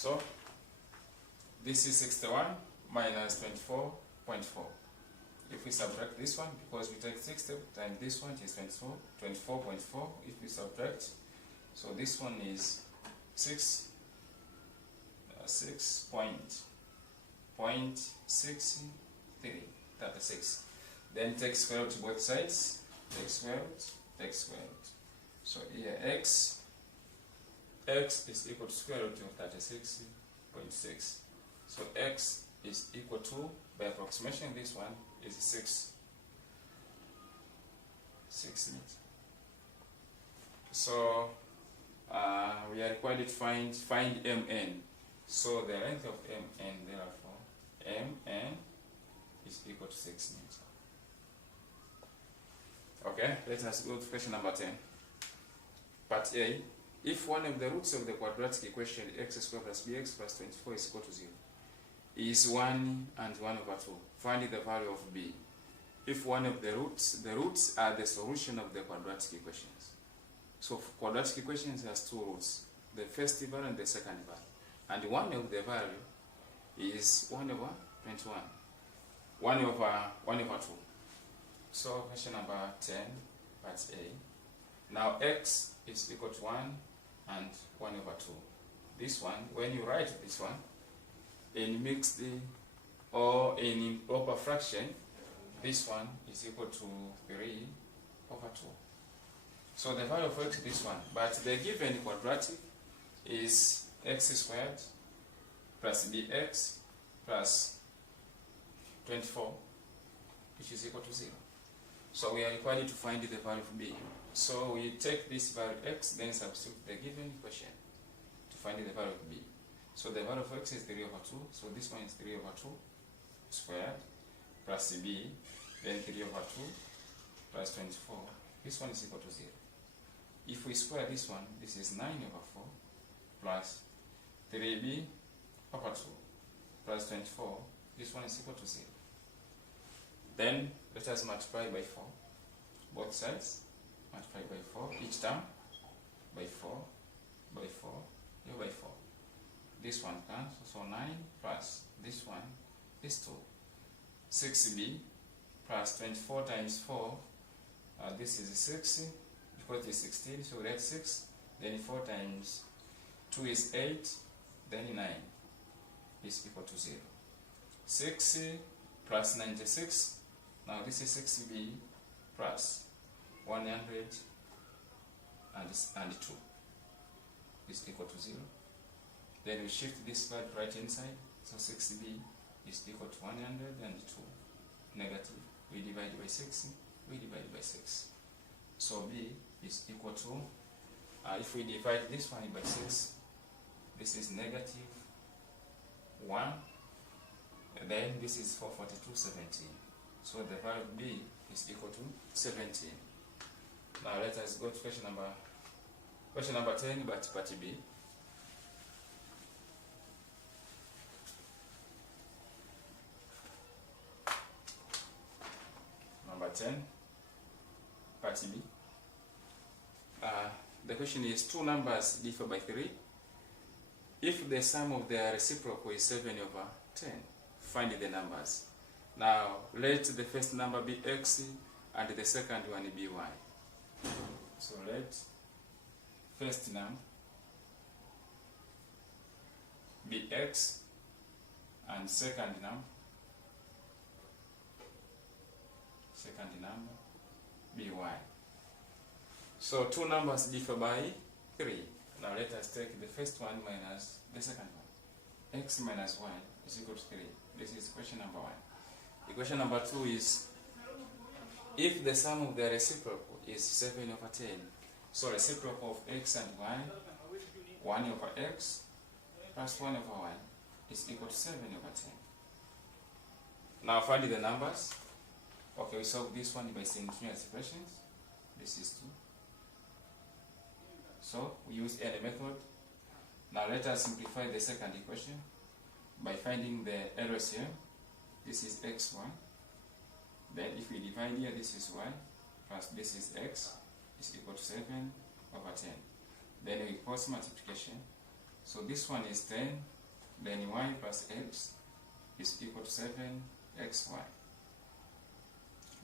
So this is 61 minus 24.4. If we subtract this one, because we take 60 times this one is 24.4. If we subtract, so this one is 6.6336. Then take square root to both sides. Take square root. Take square root. So here x is equal to square root of 36.6. So x is equal to, by approximation, this one is 6 meters. So we are required to find mn. So the length of mn, therefore, mn is equal to 6 meters. Okay, let us go to question number 10. Part A. If one of the roots of the quadratic equation x squared plus bx plus 24 is equal to 0 is 1 and 1 over 2, find the value of b. If one of the roots are the solution of the quadratic equations. So quadratic equations has two roots, the first value and the second value. And one of the value is 1 over 21, 1 over 2. So question number 10, part A. Now x is equal to 1 and 1 over 2. This one, when you write this one in mixed or in improper fraction, this one is equal to 3 over 2. So the value of x is this one, but the given quadratic is x squared plus bx plus 24, which is equal to 0. So we are required to find the value of b. So we take this value x, then substitute the given equation to find the value of b. So the value of x is 3 over 2. So this one is 3 over 2 squared plus b, then 3 over 2 plus 24. This one is equal to 0. If we square this one, this is 9 over 4 plus 3b over 2 plus 24. This one is equal to 0. Then let us multiply by 4. Both sides multiply by 4. Each term by 4, by 4, here by 4. This one cancels, so 9 plus this one is 2. 6b plus 24 times 4, this is 6, because it is 16, so we write 6, then 4 times 2 is 8, then 9 is equal to 0. 6 plus 96, now this is 6b plus 102 is equal to 0. Then we shift this part right inside, so 6b is equal to 102. Negative, we divide by 6, we divide by 6. So b is equal to, if we divide this one by 6, this is negative 1, and then this is 442.17. So the value of b is equal to 17. Now let us go to question number 10, but part B. Number 10, part B. The question is, two numbers differ by 3. If the sum of their reciprocal is 7 over 10, find the numbers. Now let the first number be x and the second one be y. So let first number be x and second number be y. So two numbers differ by 3. Now let us take the first one minus the second one. X minus y is equal to 3. This is question number 1. Equation number 2 is, if the sum of the reciprocal is 7 over 10, so reciprocal of x and y, 1 over x plus 1 over y is equal to 7 over 10. Now find the numbers. Okay, we solve this one by simultaneous expressions. This is 2. So we use any method. Now let us simplify the second equation by finding the LCM. This is x1. Then if we divide here, this is y plus this is x is equal to 7 over 10. Then we cross multiplication. So this one is 10, then y plus x is equal to 7xy.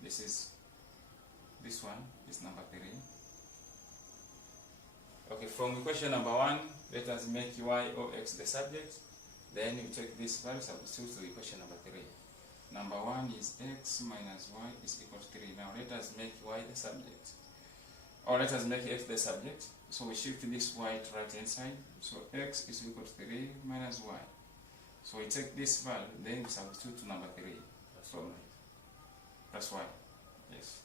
This one is number 3. Okay, from equation number 1, let us make y or x the subject. Then you take this value, substitute to equation number 3. Number 1 is x minus y is equal to 3. Now let us make y the subject. Or let us make x the subject. So we shift this y to right hand side. So x is equal to 3 minus y. So we take this value, then we substitute to number 3. So plus y. Yes.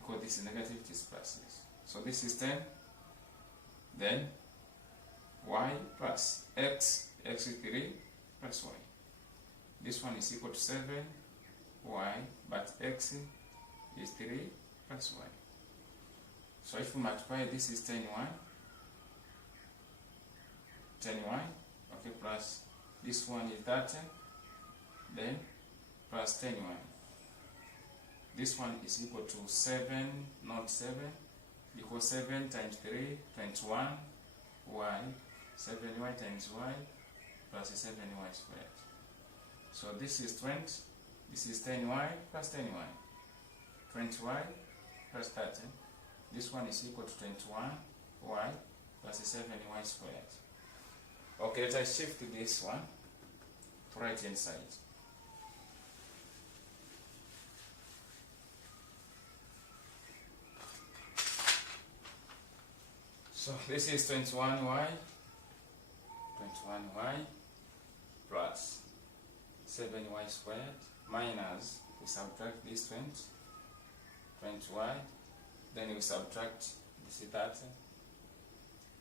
Because this is negative, it is plus. Yes. So this is 10. Then y plus x is 3 plus y. This one is equal to 7y, but x is 3 plus y. So if we multiply, this is 10y, okay, plus this one is 30, then plus 10y. This one is equal to 7, not 7, because 7 times 3, 21y, 7y times y, plus 7y squared. So this is 20, this is 10y plus 10y, 20y plus 30. This one is equal to 21y plus 7y squared. Okay, let us shift this one to right hand side. So this is 21y plus 7y squared minus, we subtract this 20y, then we subtract this 30.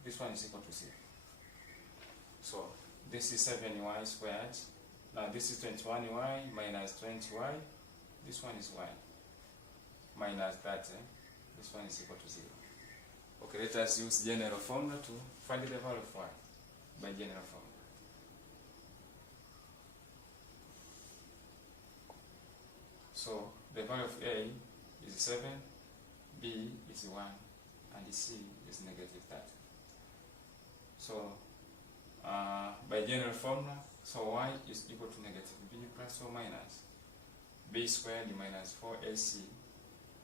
This one is equal to 0. So this is 7y squared. Now this is 21y minus 20y. This one is y minus 30. This one is equal to 0. Okay, let us use general formula to find the value of y by general formula. So the value of A is 7, B is 1, and C is negative 30. So by general formula, so y is equal to negative b plus or minus b squared minus 4ac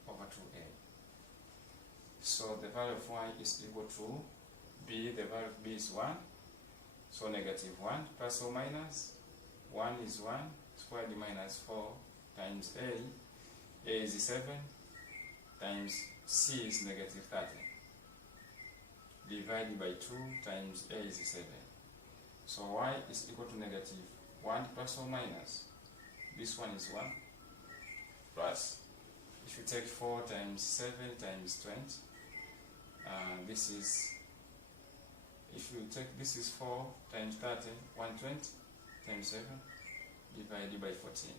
over 2a. So the value of y is equal to b, the value of b is 1, so negative 1 plus or minus 1 is 1 squared minus 4 times a is 7 times c is negative 30 divided by 2 times a is 7. So y is equal to negative 1 plus or minus, this one is 1, plus, if you take 4 times 7 times 20, this is, if you take, this is 4 times 30, 120 times 7 divided by 14.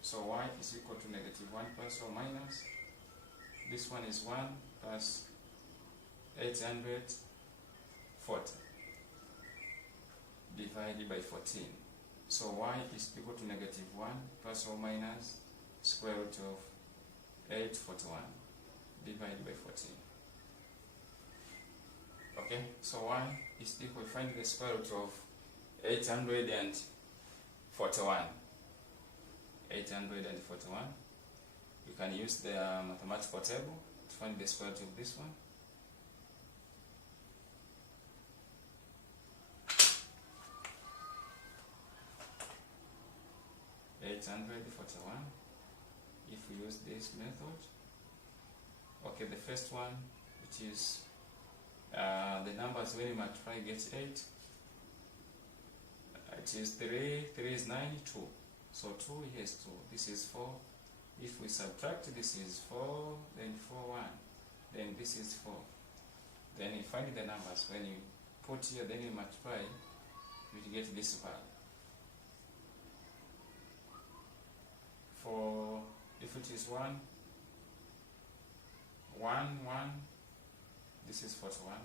So y is equal to negative 1 plus or minus, this one is 1 plus 840 divided by 14. So y is equal to negative 1 plus or minus square root of 841 divided by 14. Okay, so y is equal, find the square root of 841. 841. You can use the mathematical table to find the square root of this one. If we use this method, okay, the first one, which is the numbers when you multiply gets 8. It is 3 is 9, 2. So 2, yes, 2. This is 4. If we subtract, this is 4, then 4, 1. Then this is 4. Then you find the numbers. When you put here, then you multiply, you get this value. For, if it is 1, 1, 1, this is 41.